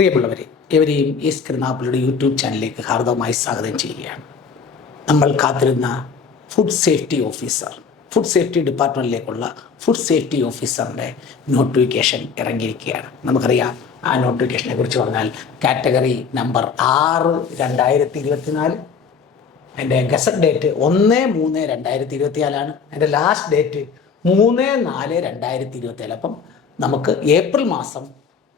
പ്രിയമുള്ളവരെ ഏവരെയും S കരുനാപ്പിളിയുടെ YouTube ചാനലിലേക്ക് ഹാർദവമായി സ്വാഗതം ചെയ്യുകയാണ്. നമ്മൾ കാത്തിരുന്ന food safety officer food safety ഡിപ്പാർട്ട്മെന്റിലേക്കുള്ള food safety ഓഫീസറിന്റെ നോട്ടിഫിക്കേഷൻ ഇറങ്ങിയിരിക്കുകയാണ്. നമുക്കറിയാം ആ നോട്ടിഫിക്കേഷനെ കുറിച്ച് പറഞ്ഞാൽ കാറ്റഗറി നമ്പർ ആറ് രണ്ടായിരത്തി ഇരുപത്തിനാല് എന്റെ ഗസറ്റ് ഡേറ്റ് ഒന്ന് മൂന്ന് രണ്ടായിരത്തി ഇരുപത്തിനാലാണ് എന്റെ ലാസ്റ്റ് ഡേറ്റ് മൂന്ന് നാല് രണ്ടായിരത്തി ഇരുപത്തിനാല് അപ്പം നമുക്ക് ഏപ്രിൽ മാസം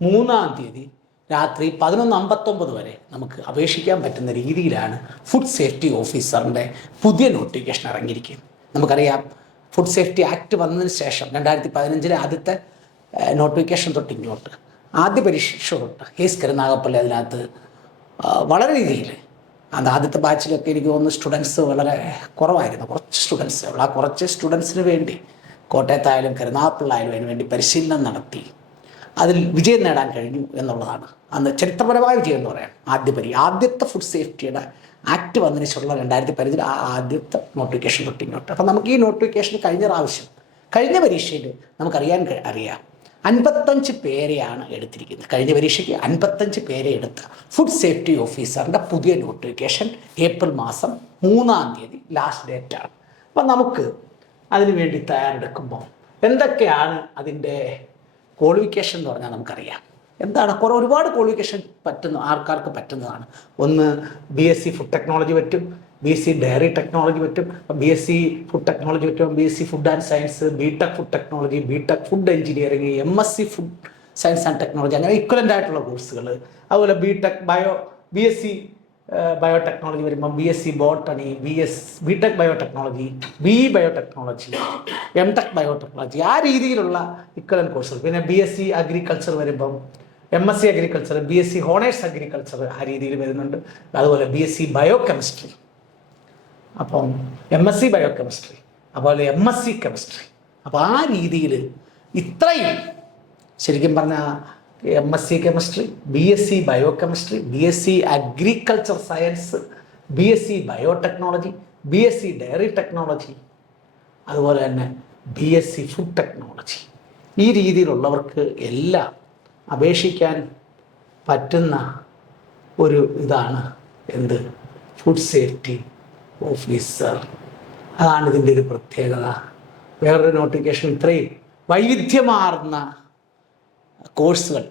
മൂന്നാം തീയതി രാത്രി പതിനൊന്ന് അമ്പത്തൊമ്പത് വരെ നമുക്ക് അപേക്ഷിക്കാൻ പറ്റുന്ന രീതിയിലാണ് ഫുഡ് സേഫ്റ്റി ഓഫീസറിന്റെ പുതിയ നോട്ടിഫിക്കേഷൻ ഇറങ്ങിയിരിക്കുന്നത്. നമുക്കറിയാം ഫുഡ് സേഫ്റ്റി ആക്ട് വന്നതിന് ശേഷം രണ്ടായിരത്തി പതിനഞ്ചിലെ ആദ്യത്തെ നോട്ടിഫിക്കേഷൻ തൊട്ട് ഇങ്ങോട്ട് ആദ്യ പരീക്ഷ തൊട്ട് ഹേസ് കരുനാഗപ്പള്ളി അതിനകത്ത് വളരെ രീതിയിൽ അത് ആദ്യത്തെ ബാച്ചിലൊക്കെ എനിക്ക് തോന്നുന്നു സ്റ്റുഡൻസ് വളരെ കുറവായിരുന്നു കുറച്ച് സ്റ്റുഡൻസ് ഉള്ളൂ. ആ കുറച്ച് സ്റ്റുഡൻസിന് വേണ്ടി കോട്ടയത്തായാലും കരുനാഗപ്പള്ളായാലും ആയാലും വേണ്ടി പരിശീലനം നടത്തി. അതിൽ വിജയം നേടാൻ കഴിഞ്ഞു എന്നുള്ളതാണ്. അന്ന് ചരിത്രപരമായ വിജയം എന്ന് പറയാം. ആദ്യ പരി ആദ്യത്തെ ഫുഡ് സേഫ്റ്റിയുടെ ആക്ട് വന്നതിന് ശേഷമുള്ള രണ്ടായിരത്തി പതിനഞ്ചിൽ ആ ആദ്യത്തെ നോട്ടിഫിക്കേഷൻ തൊട്ട് ഇങ്ങോട്ട്. അപ്പം നമുക്ക് ഈ നോട്ടിഫിക്കേഷൻ കഴിഞ്ഞ പ്രാവശ്യം കഴിഞ്ഞ പരീക്ഷയിൽ നമുക്കറിയാൻ അറിയാം. അൻപത്തഞ്ച് പേരെയാണ് എടുത്തിരിക്കുന്നത്. കഴിഞ്ഞ പരീക്ഷയ്ക്ക് അൻപത്തഞ്ച് പേരെ എടുത്ത ഫുഡ് സേഫ്റ്റി ഓഫീസറിന്റെ പുതിയ നോട്ടിഫിക്കേഷൻ ഏപ്രിൽ മാസം മൂന്നാം തീയതി ലാസ്റ്റ് ഡേറ്റ് ആണ്. അപ്പം നമുക്ക് അതിനു വേണ്ടി തയ്യാറെടുക്കുമ്പോൾ എന്തൊക്കെയാണ് അതിന്റെ ക്വാളിഫിക്കേഷൻ എന്ന് പറഞ്ഞാൽ നമുക്കറിയാം. എന്താണ്? കുറേ ഒരുപാട് ക്വാളിഫിക്കേഷൻ പറ്റുന്ന ആൾക്കാർക്ക് പറ്റുന്നതാണ്. ഒന്ന് B S C food technology പറ്റും B S C dairy technology പറ്റും. B S C food technology പറ്റും B S C food and science B tech food technology B tech food engineering M S C food science and technology അങ്ങനെ equivalent ആയിട്ടുള്ള കോഴ്സുകൾ അതുപോലെ B tech bio B S C biotechnology വരുമ്പോൾ B S C botany B S B tech biotechnology B biotechnology M tech biotechnology ആ രീതിയിലുള്ള equivalent കോഴ്സുകൾ പിന്നെ B S C agriculture വരുമ്പം M S C agriculture B S C honours agriculture ആ രീതിയിൽ വരുന്നുണ്ട്. അതുപോലെ B S C bio chemistry അപ്പം M S C bio chemistry അതുപോലെ എം എസ് സി കെമിസ്ട്രി അപ്പോൾ ആ രീതിയിൽ ഇത്രയും ശരിക്കും പറഞ്ഞാൽ M S C chemistry B S C biochemistry B S C agriculture science B S C biotechnology B S C dairy technology അതുപോലെ തന്നെ B S C food technology ഈ രീതിയിലുള്ളവർക്ക് എല്ലാം അപേക്ഷിക്കാൻ പറ്റുന്ന ഒരു ഇതാണ് എന്ത്? ഫുഡ് സേഫ്റ്റി ഓഫീസർ അതാണ് ഇതിന്റെ ഒരു പ്രത്യേകത. വേറൊരു നോട്ടിഫിക്കേഷൻ ഇത്രയും വൈവിധ്യമാർന്ന കോഴ്സുകൾ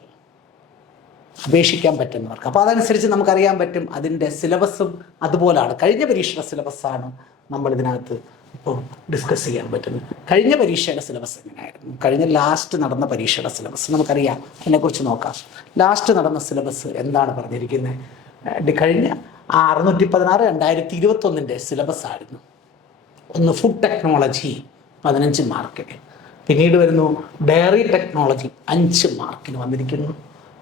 അപേക്ഷിക്കാൻ പറ്റുന്നവർക്ക്. അപ്പോൾ അതനുസരിച്ച് നമുക്കറിയാൻ പറ്റും അതിന്റെ സിലബസും അതുപോലാണ്. കഴിഞ്ഞ പരീക്ഷയുടെ സിലബസാണ് നമ്മൾ ഇതിനകത്ത് ഇപ്പോൾ ഡിസ്കസ് ചെയ്യാൻ പറ്റുന്നത്. കഴിഞ്ഞ പരീക്ഷയുടെ സിലബസ് എങ്ങനെയായിരുന്നു? കഴിഞ്ഞ ലാസ്റ്റ് നടന്ന പരീക്ഷയുടെ സിലബസ് നമുക്കറിയാം. അതിനെക്കുറിച്ച് നോക്കാം. ലാസ്റ്റ് നടന്ന സിലബസ് എന്താണ് പറഞ്ഞിരിക്കുന്നത്? കഴിഞ്ഞ അറുന്നൂറ്റി പതിനാറ് രണ്ടായിരത്തി ഇരുപത്തൊന്നിന്റെ സിലബസ് ആയിരുന്നു ഒന്ന് ഫുഡ് ടെക്നോളജി പതിനഞ്ച് മാർക്കിന് പിന്നീട് വരുന്നു ഡയറി ടെക്നോളജി അഞ്ച് മാർക്കിന് വന്നിരിക്കുന്നു.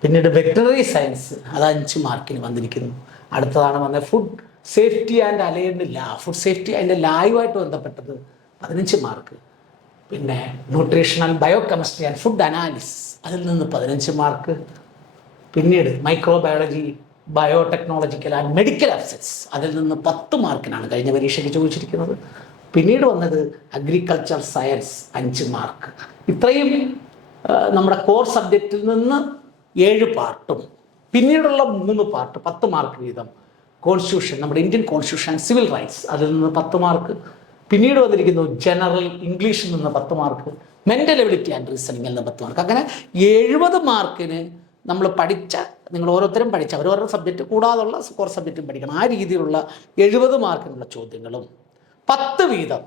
പിന്നീട് വെറ്ററിനറി സയൻസ് അത് അഞ്ച് മാർക്കിന് വന്നിരിക്കുന്നു. അടുത്തതാണ് വന്നത് food safety and aligned law food safety അതിന്റെ ലായുമായിട്ട് ബന്ധപ്പെട്ടത് പതിനഞ്ച് മാർക്ക്. പിന്നെ nutritional biochemistry and food analysis അതിൽ നിന്ന് പതിനഞ്ച് മാർക്ക്. പിന്നീട് മൈക്രോബയോളജി ബയോടെക്നോളജിക്കൽ ആൻഡ് മെഡിക്കൽ അഫ്സെറ്റ്സ് അതിൽ നിന്ന് പത്ത് മാർക്കിനാണ് കഴിഞ്ഞ പരീക്ഷയ്ക്ക് ചോദിച്ചിരിക്കുന്നത്. പിന്നീട് വന്നത് അഗ്രികൾച്ചർ സയൻസ് അഞ്ച് മാർക്ക് ഇത്രയും നമ്മുടെ കോർ സബ്ജക്റ്റിൽ നിന്ന് ഏഴ് പാർട്ടും പിന്നീടുള്ള മൂന്ന് പാർട്ട് പത്ത് മാർക്ക് വീതം കോൺസ്റ്റിറ്റ്യൂഷൻ നമ്മുടെ ഇന്ത്യൻ കോൺസ്റ്റിറ്റ്യൂഷൻ സിവിൽ റൈറ്റ്സ് അതിൽ നിന്ന് പത്ത് മാർക്ക് പിന്നീട് വന്നിരിക്കുന്നു ജനറൽ ഇംഗ്ലീഷിൽ നിന്ന് പത്ത് മാർക്ക് മെന്റൽ എബിലിറ്റി ആൻഡ് റീസണിങ്ങിൽ നിന്ന് പത്ത് മാർക്ക് അങ്ങനെ എഴുപത് മാർക്കിന് നമ്മൾ പഠിച്ച നിങ്ങൾ ഓരോരുത്തരും പഠിച്ച അവരോരോ സബ്ജക്റ്റ് കൂടാതുള്ള കോർ സബ്ജക്റ്റും പഠിക്കണം. ആ രീതിയിലുള്ള എഴുപത് മാർക്കിനുള്ള ചോദ്യങ്ങളും പത്ത് വീതം.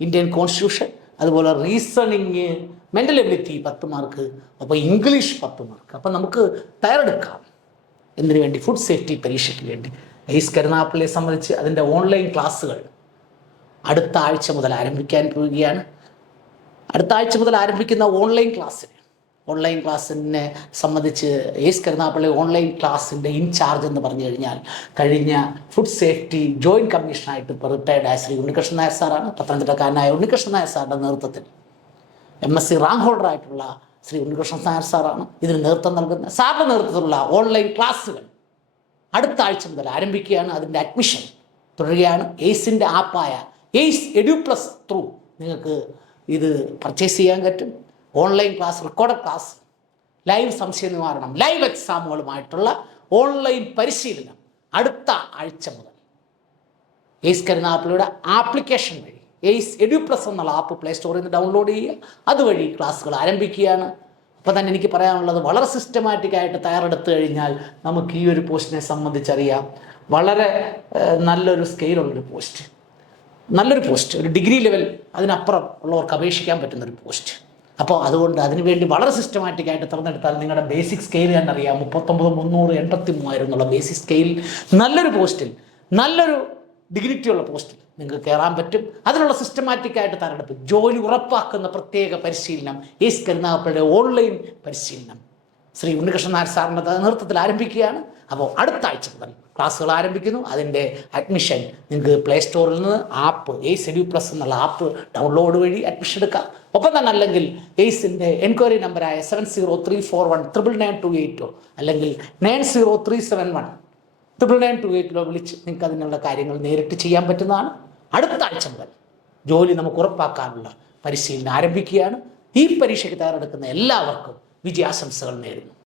ഇന്ത്യൻ കോൺസ്റ്റിറ്റ്യൂഷൻ അതുപോലെ റീസണിങ് മെന്റൽ എബിലിറ്റി പത്ത് മാർക്ക് അപ്പോൾ ഇംഗ്ലീഷ് പത്ത് മാർക്ക് അപ്പോൾ നമുക്ക് തയ്യാറെടുക്കാം. എന്തിനു വേണ്ടി? ഫുഡ് സേഫ്റ്റി പരീക്ഷയ്ക്ക് വേണ്ടി. ഐസ് കരുനാപ്പിള്ളിയെ സംബന്ധിച്ച് അതിന്റെ ഓൺലൈൻ ക്ലാസ്സുകൾ അടുത്ത ആഴ്ച മുതൽ ആരംഭിക്കാൻ പോവുകയാണ്. അടുത്ത ആഴ്ച മുതൽ ആരംഭിക്കുന്ന ഓൺലൈൻ ക്ലാസ്സിന് ഓൺലൈൻ ക്ലാസ്സിനെ സംബന്ധിച്ച് എസ് കരുനാപ്പള്ളി ഓൺലൈൻ ക്ലാസ്സിന്റെ ഇൻചാർജ് എന്ന് പറഞ്ഞു കഴിഞ്ഞാൽ കഴിഞ്ഞ ഫുഡ് സേഫ്റ്റി ജോയിന്റ് കമ്മീഷനായിട്ട് ഇപ്പോൾ റിട്ടയർഡ് ആയ ശ്രീ ഉണ്ണികൃഷ്ണൻ നായർ സാറാണ്. പത്തനംതിട്ടക്കാരനായ ഉണ്ണികൃഷ്ണൻ നായർ സാറിന്റെ നേതൃത്വത്തിൽ. M S C rank holder ആയിട്ടുള്ള ശ്രീ ഉണ്ണികൃഷ്ണൻ നായർ സാറാണ് ഇതിന് നേതൃത്വം നൽകുന്ന സാറിന്റെ നേതൃത്വത്തിലുള്ള ഓൺലൈൻ ക്ലാസ്സുകൾ അടുത്ത ആഴ്ച മുതൽ ആരംഭിക്കുകയാണ്. അതിന്റെ അഡ്മിഷൻ തുടരുകയാണ്. എയ്സിന്റെ ആപ്പായ എയ്സ് എഡ്യൂ പ്ലസ് ത്രൂ നിങ്ങൾക്ക് ഇത് പർച്ചേസ് ചെയ്യാൻ പറ്റും. Online class recorded class live സംശയ നിവാരണം ലൈവ് എക്സാമുകളുമായിട്ടുള്ള ഓൺലൈൻ പരിശീലനം അടുത്ത ആഴ്ച മുതൽ. എയ്സ് കരുനാപ്പിളിയുടെ ആപ്ലിക്കേഷൻ വഴി എയ്സ് എഡ്യൂപ്ലസ് എന്നുള്ള ആപ്പ് പ്ലേ സ്റ്റോറിൽ നിന്ന് ഡൗൺലോഡ് ചെയ്യുക. അതുവഴി ക്ലാസ്സുകൾ ആരംഭിക്കുകയാണ്. അപ്പോൾ തന്നെ എനിക്ക് പറയാനുള്ളത് വളരെ സിസ്റ്റമാറ്റിക്കായിട്ട് തയ്യാറെടുത്തു കഴിഞ്ഞാൽ നമുക്ക് ഈ ഒരു പോസ്റ്റിനെ സംബന്ധിച്ചറിയാം. വളരെ നല്ലൊരു സ്കെയിലുള്ളൊരു പോസ്റ്റ് നല്ലൊരു പോസ്റ്റ് ഒരു ഡിഗ്രി ലെവൽ അതിനപ്പുറം ഉള്ളവർക്ക് അപേക്ഷിക്കാൻ പറ്റുന്ന ഒരു പോസ്റ്റ് അപ്പോൾ അതുകൊണ്ട് അതിനുവേണ്ടി വളരെ സിസ്റ്റമാറ്റിക് ആയിട്ട് തിരഞ്ഞെടുത്താൽ നിങ്ങളുടെ ബേസിക് സ്കെയിൽ തന്നെ അറിയാം. മുപ്പത്തൊമ്പത് മുന്നൂറ് എൺപത്തി മൂവായിരം എന്നുള്ള ബേസിക് സ്കെയിൽ നല്ലൊരു പോസ്റ്റിൽ നല്ലൊരു ഡിഗ്നിറ്റിയുള്ള പോസ്റ്റിൽ നിങ്ങൾക്ക് കയറാൻ പറ്റും. അതിനുള്ള സിസ്റ്റമാറ്റിക് ആയിട്ട് തിരഞ്ഞെടുപ്പ് ജോലി ഉറപ്പാക്കുന്ന പ്രത്യേക പരിശീലനം എസ് കരുനാഗപ്പള്ളിയുടെ ഓൺലൈൻ പരിശീലനം. ശ്രീ ഉണ്ണികൃഷ്ണൻ നായർ സാറിന്റെ നേതൃത്വത്തിൽ ആരംഭിക്കുകയാണ്. അപ്പോൾ അടുത്ത ആഴ്ച മുതൽ ക്ലാസ്സുകൾ ആരംഭിക്കുന്നു. അതിന്റെ അഡ്മിഷൻ നിങ്ങൾക്ക് പ്ലേ സ്റ്റോറിൽ നിന്ന് ആപ്പ് എയ്സ് എഡ്യൂ പ്ലസ് എന്നുള്ള ആപ്പ് ഡൗൺലോഡ് വഴി അഡ്മിഷൻ എടുക്കാം. ഒപ്പം തന്നെ അല്ലെങ്കിൽ എയ്സിന്റെ എൻക്വയറി നമ്പറായ seven zero three four one triple nine two എയ്റ്റോ അല്ലെങ്കിൽ nine zero three seven one triple nine two എയ്റ്റിലോ വിളിച്ച് നിങ്ങൾക്ക് അതിനുള്ള കാര്യങ്ങൾ നേരിട്ട് ചെയ്യാൻ പറ്റുന്നതാണ്. അടുത്ത ആഴ്ച മുതൽ ജോലി നമുക്ക് ഉറപ്പാക്കാനുള്ള പരിശീലനം ആരംഭിക്കുകയാണ്. ഈ പരീക്ഷയ്ക്ക് തയ്യാറെടുക്കുന്ന എല്ലാവർക്കും വിജയാശംസകൾ നേരുന്നു.